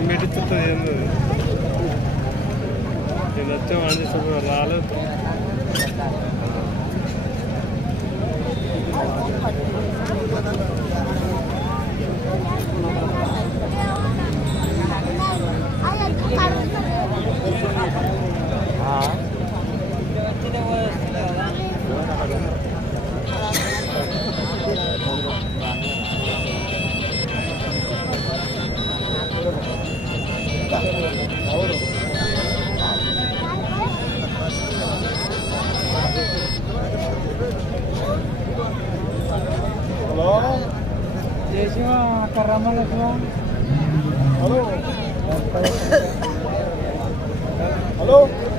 నేను పెట్టిస్తుంది ఏంది నేను వచ్చే వాడిని చూడ ¿no?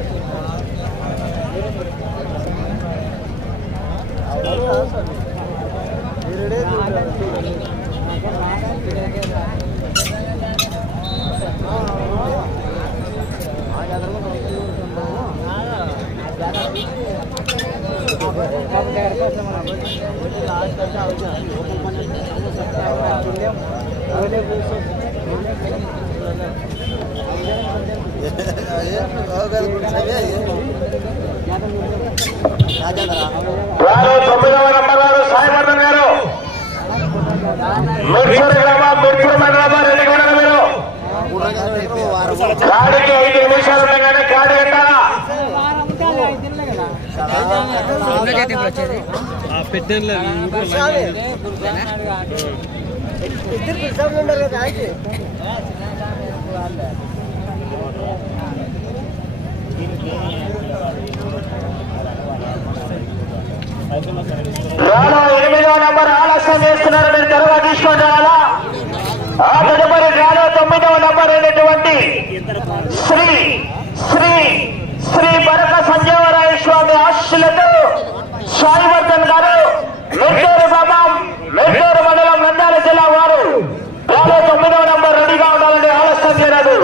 ఆ పెట్టేది రాను ఎనిమిదవ నంబర్ ఆలస్యం చేస్తున్నారు. మీరు త్వరగా తీసుకొని రావాలా? ఆ తదుపరి రాను తొమ్మిదవ నంబర్ అయినటువంటి శ్రీ శ్రీ శ్రీ బరక సంజీవరాయ స్వామి ఆశీలతో సాయివర్ధన్ గారు మెట్టూరు గ్రామం మెట్టూరు మండలం నంద్యాల జిల్లా వారు రాను తొమ్మిదవ నంబర్ రెడీగా ఉండాలని ఆలస్యం చేయరాదు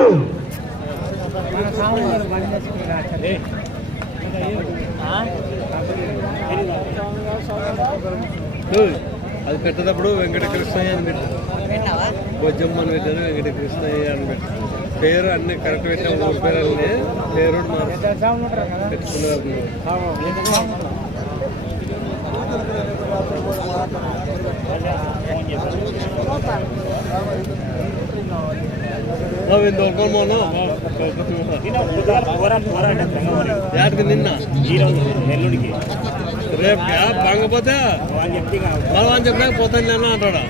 అది పెట్టేటప్పుడు వెంకటకృష్ణయ్య అని పెట్టారు బొజ్జమ్మని పెట్టాను వెంకట కృష్ణయ్య అని పెట్టాను. పేరు అన్ని కరెక్ట్ పెట్టాం ఊరి పేరల్ని పేరు పెట్టుకున్నారు నిన్న? రేపు బంగపోతే మళ్ళీ అని చెప్పినాక పోతాను నేను అంటాడా?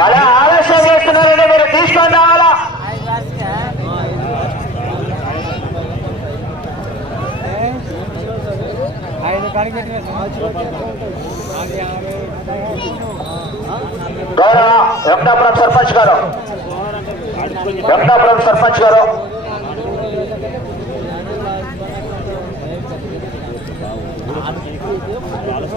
అలా ఆలస్యం చేస్తున్నారంటే మీరు తీసుకొని రావాలా ఐదు కాడికి పెట్టిన గౌరవ వెంకటాపురం సర్పంచ్ గారు వెంకటాపురం సర్పంచ్ గారు హలో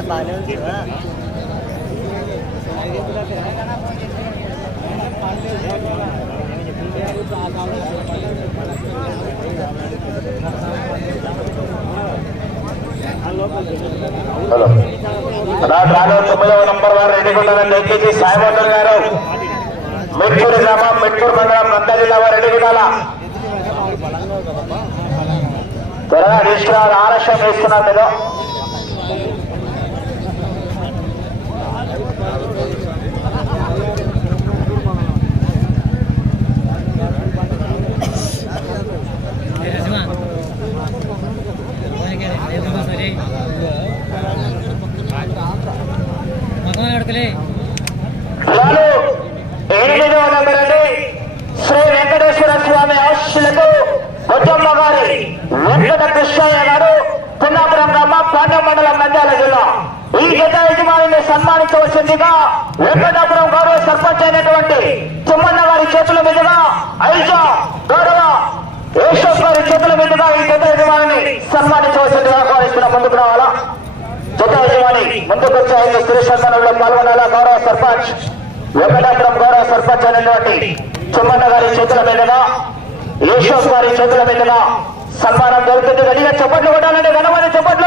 నాటి రాను తొమ్మిదవ నంబర్ వారు రెడ్డిగుంటారని దయచేసి సాయిబాబు గారు. మెట్టూరు గ్రామం మెట్టూరు మండలం నంద జిల్లా వారు రెడ్డిగుండాల త్వరగా రిజిస్టర్ ఆలస్యం వేస్తున్నారు మీరు. వెంకటాపురం గౌరవ సర్పంచ్ అయినటువంటి చుమ్మన్న గారి చేతుల మీదుగా యేషోస్ గారి చేతుల మీదుగా సన్మానం దొరుకుతుంది గడిగా చెప్పట్లు కొట్టాలంటే ఘనమైన చెప్పట్లు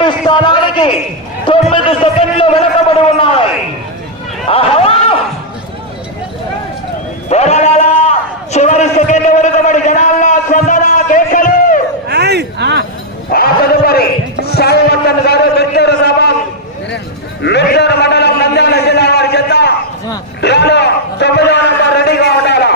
మొదటి స్థానానికి తొమ్మిది సెకండ్లు వెనకబడి ఉన్నాయి చివరి సెకండ్ వరకు మరి జనాల స్వందన కేకలు ఆ తదుపరి సాయివర్ధన్ గారు మిద్దరు గ్రామం మిద్దరు మండలం నంద్యాల జిల్లా వారి చెత్త డ్రాలో తొమ్మిదో నంబర్ రెడీగా ఉండాలా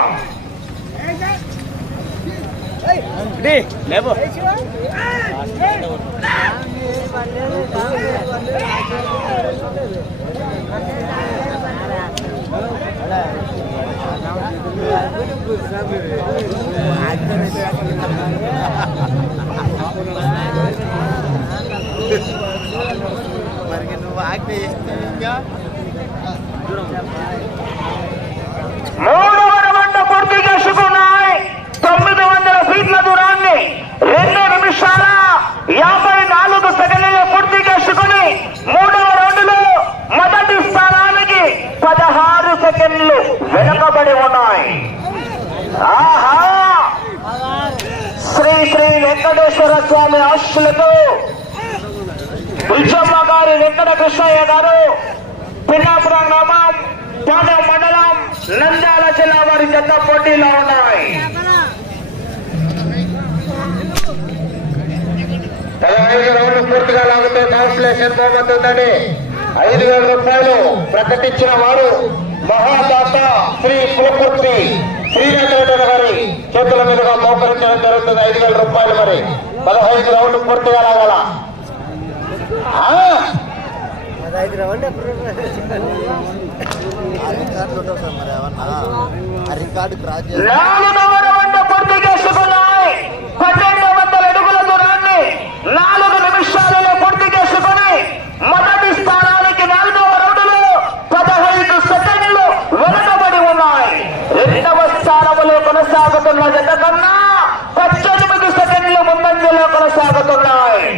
స్వామి ఆశులతో ఉచ్చమ్మ గారి వెంకట కృష్ణయ్య గారు పిన్నాపురం గ్రామం పాండవ మండలం నంద్యాల జిల్లా వారి చెత్త పోటీలో ఉన్నాయి. పదహైదు రౌండ్లు పూర్తిగా లాగితే కాన్సులేషన్ పోగొట్టుందని ఐదు వేల రూపాయలు ప్రకటించిన వారు మహాదాత శ్రీ పులకుర్తి శ్రీరంగరెడ్డి గారి చేతుల మోకరించడం జరుగుతుంది ఐదు వేల రూపాయలు మరి. పదహైదు రౌండ్లు పూర్తిగా? పదహైదు రౌండ్ నాలుగవ రౌండ్ పూర్తి చేసుకున్నాయి. పన్నెండు వందల అడుగుల దూరాన్ని నాలుగు నిమిషాలలో పూర్తి చేసుకుని మొదటి స్థానానికి నాలుగవ రౌండ్లో పదహైదు సెకండ్లు వెనుకబడి ఉన్నాయి. రెండవ స్థానంలో కొనసాగుతున్న జత కన్నా పద్దెనిమిది సెకండ్లు ముందంజలో కొనసాగుతున్నాయి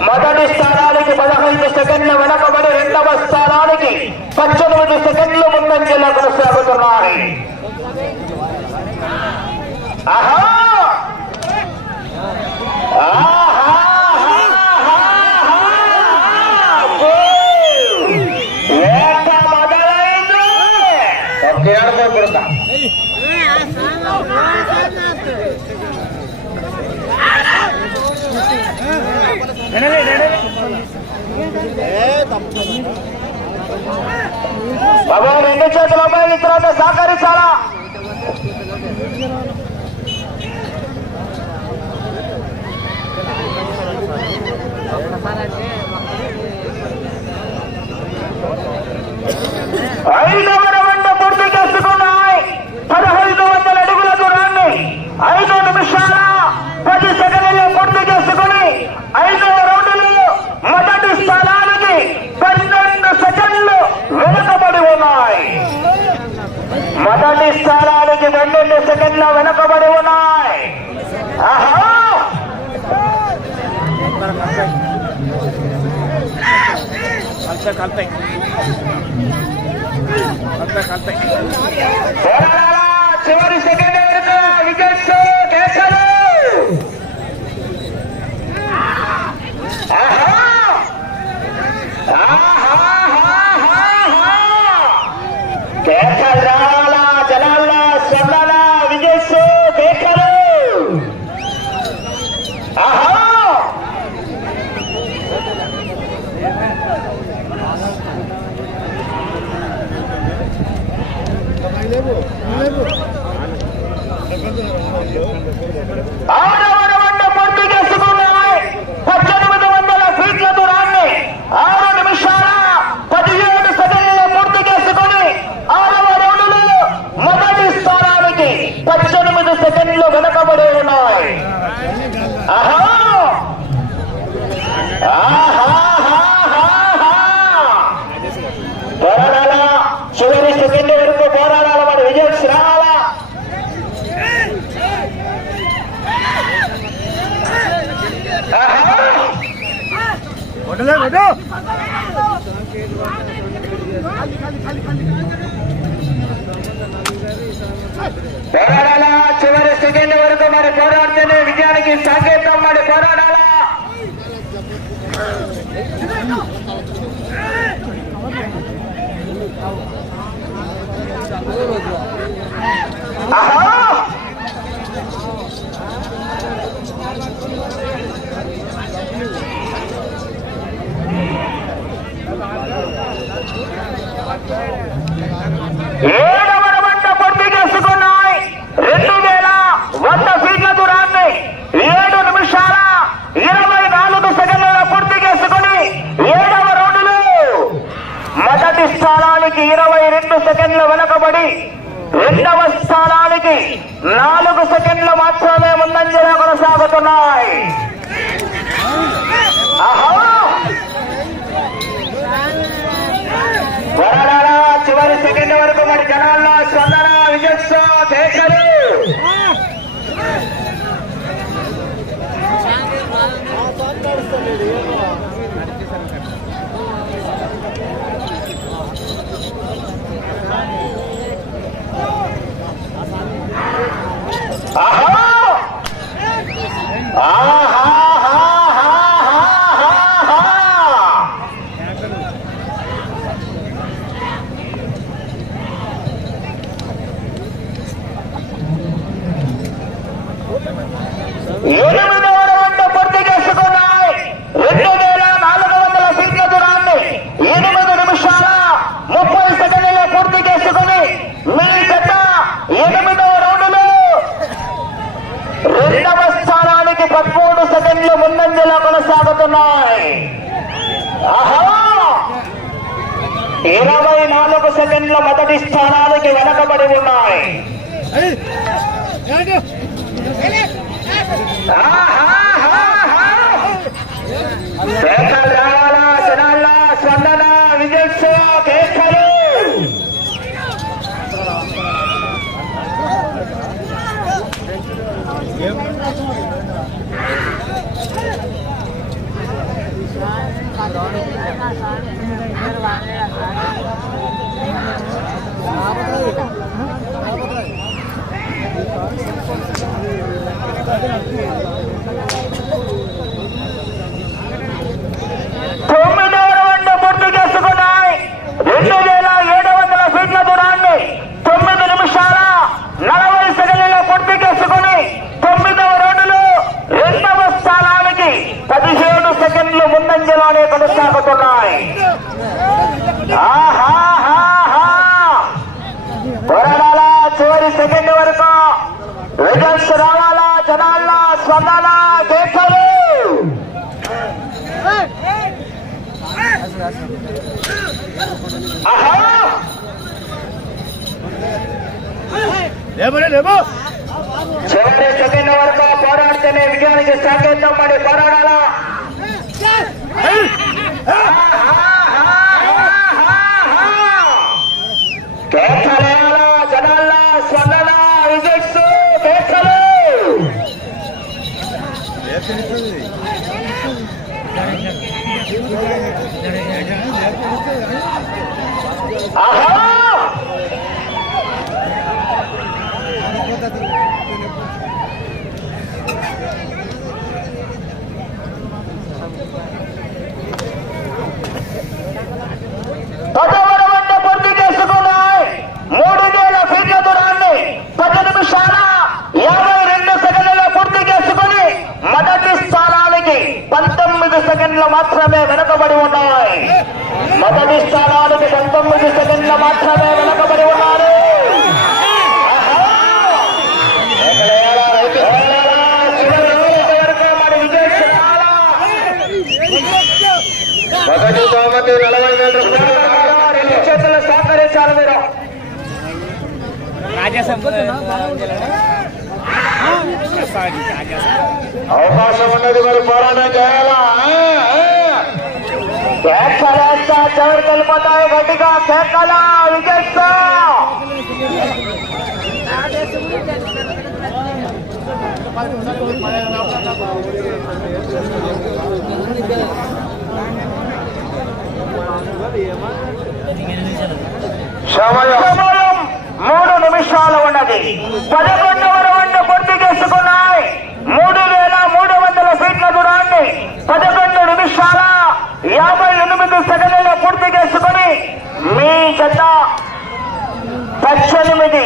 మొదటి స్థానానికి పదహైదు సెకండ్ల వెనకబడి రెండవ స్థానానికి పద్దెనిమిది సెకండ్లు ముందంజలో కొనసాగుతున్నాయి. ఆహా బాబా రెండు చేతుల అమ్మాయిల తర్వాత సహకరించాలా ఐదవ రౌండ్ పూర్తి చేసుకున్నాయి పదహైదు వందల అడుగుల దూరాన్ని ఐదు నిమిషాల పది సెకండ్లు పూర్తి చేసుకుని ఐదవ రౌండ్లో మొదటి స్థానానికి పన్నెండు సెకండ్లు వెనుకబడి ఉన్నాయి మొదటి స్థానానికి పన్నెండు సెకండ్ల వెనుకబడి ఉన్నాయి ఆహా కలుతాయి కలుతాయి కలుతాయి చివరి సెకండ్ వికెట్స్ కేకలు ఆహా! ఆహాహాహాహా! కేకలు రావాలా జనాల్లో స్పందన విజయస్ కేకలు ఆహా ఆరవ రౌండ్ పూర్తి చేసుకున్నాయి పద్దెనిమిది వందల ఫీట్ల దూరాన్ని ఆరు నిమిషాల పదిహేడు సెకండ్లు పూర్తి చేసుకుని ఆరవ రౌండ్లో మొదటి స్థానానికి పద్దెనిమిది సెకండ్లు వెనకబడి ఉన్నాయి ఆహా ఆహాహాహాహా! పోరాడాలా చివరి సెకండ్ వరకు పోరాడాల వాడు విజయం రావాలా ఆహా! కొట్టలే కొట్టు పోరాడాలా? చివరి సెకండ్ వరకు మరి పోరాడితేనే విజయానికి సంకేతం మరి పోరాడాలా? ఆహా! ఏడవ రౌండ్ పూర్తి చేసుకున్నాయి. రెండు వేల వంద ఫీట్ల దూరాన్ని ఏడు నిమిషాల ఇరవై నాలుగు సెకండ్ల పూర్తి చేసుకుని ఏడవ రౌండ్లో మొదటి స్థానానికి ఇరవై రెండు సెకండ్ల వెనకబడి రెండవ స్థానానికి నాలుగు సెకండ్లు మాత్రమే ముందంజలో కొనసాగుతున్నాయి ఆహా వరడాల చివరి సెకండ్ వరకు మరి జనాల్లో స్పందన విజయోత్సవ కేకలు. ఆహా! ఆహా! సెకండ్ వరకు. రిజల్ట్స్ రావాలా జనాల స్పందన ఆహా చివరి సెకండ్ వరకు పోరాడితేనే విజయానికి సాకేతం మరి పోరాడాలా? పంతొమ్మిది సెకండ్లు మాత్రమే వెనకబడి ఉన్నారు మొదటి స్థానానికి పంతొమ్మిది సెకండ్లు మాత్రమే వెనుకబడి ఉన్నారు. మొదటి బహుమతి నలభై వేల రూపాయలు. రెండు చేతులు సహకరించాలి మీరు. అవకాశం ఉన్నది మరి పోరాటం చేయాలా? చివరికి వెళ్ళిపోతాయి గట్టిగా కేకలా విజయిస్తా సమయం. సమయం మూడు నిమిషాలు ఉన్నది. పదకొండవ రౌండ్ పూర్తి చేసుకున్నాయి. మూడు వేల మూడు వందల ఫీట్ల దూరాన్ని పదకొండు నిమిషాల యాభై ఎనిమిది సెకండ్ల పూర్తి చేసుకుని మీ గత పద్దెనిమిది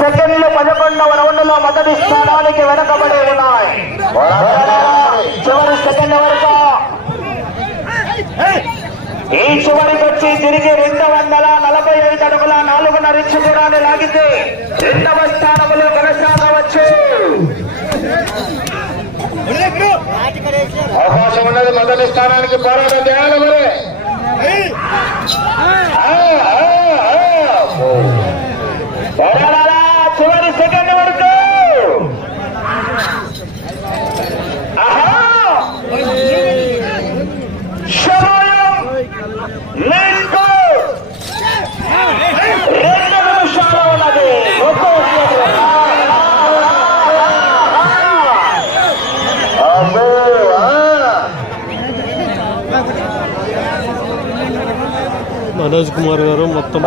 సెకండ్లు పదకొండవ రౌండ్లో మొదటి స్థానానికి వెనకబడి ఉన్నాయి. చివరి సెకండ్ వరకు. ఈ చివరికి వచ్చి తిరిగి రెండు వందల నలభై ఐదు అడుగుల నాలుగున్నర ఇంచు కూడా లాగితే రెండవ స్థానంలో కొనసాగవచ్చు అవకాశం ఉన్నది మొదటి స్థానానికి పోరాటం చేయాలి మరి. ఆ, మనోజ్ కుమార్ గారు మొత్తం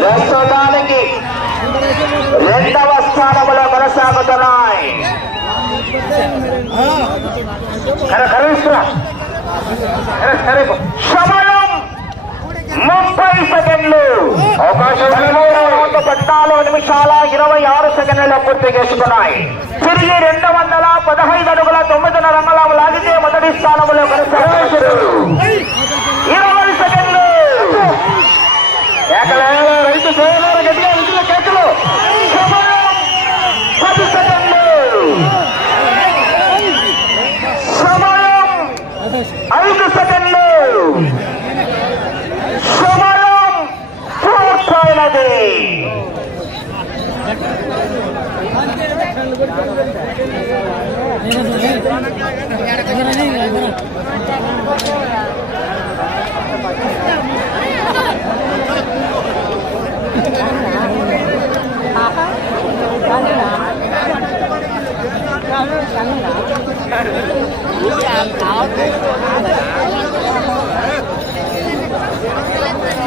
ప్రస్తుతానికి రెండవ స్థానంలో కొనసాగుతున్నాయి. సమయం ముప్పై సెకండ్లు. అవకాశం పద్నాలుగు నిమిషాల ఇరవై ఆరు సెకండ్ల పూర్తి చేసుకున్నాయి. తిరిగి రెండు వందల పదహైదు అడుగుల తొమ్మిదిన్నర రంగుల లాగితే మొదటి స్థానంలో కొనసాగుతున్నారు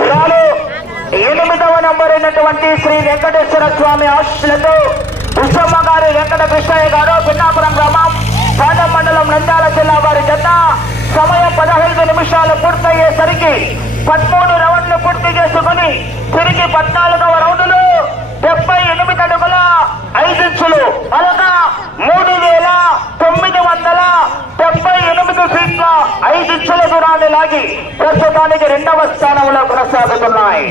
చాలు. ఎనిమిదవ నంబర్ అయినటువంటి శ్రీ వెంకటేశ్వర స్వామి ఆశీస్సులతో ఉషమ్మ గారు వెంకట కృష్ణయ్య గారు పిన్నాపురం గ్రామం పాదం మండలం నంద్యాల జిల్లా వారి జత సమయం పదహైదు నిమిషాలు పూర్తయ్యేసరికి పదమూడు రౌండ్లు పూర్తి చేసుకుని తిరిగి పద్నాలుగవ రౌండ్లు డెబ్బై ఎనిమిది అడుగుల ఐదు ఇంచులు మూడు వేల తొమ్మిది వందల డెబ్బై ఎనిమిది ఫీట్ల ఐదించుల దూరాన్ని లాగి ప్రస్తుతానికి రెండవ స్థానంలో కొనసాగుతున్నాయి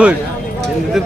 ఓయ్, ఎందుకు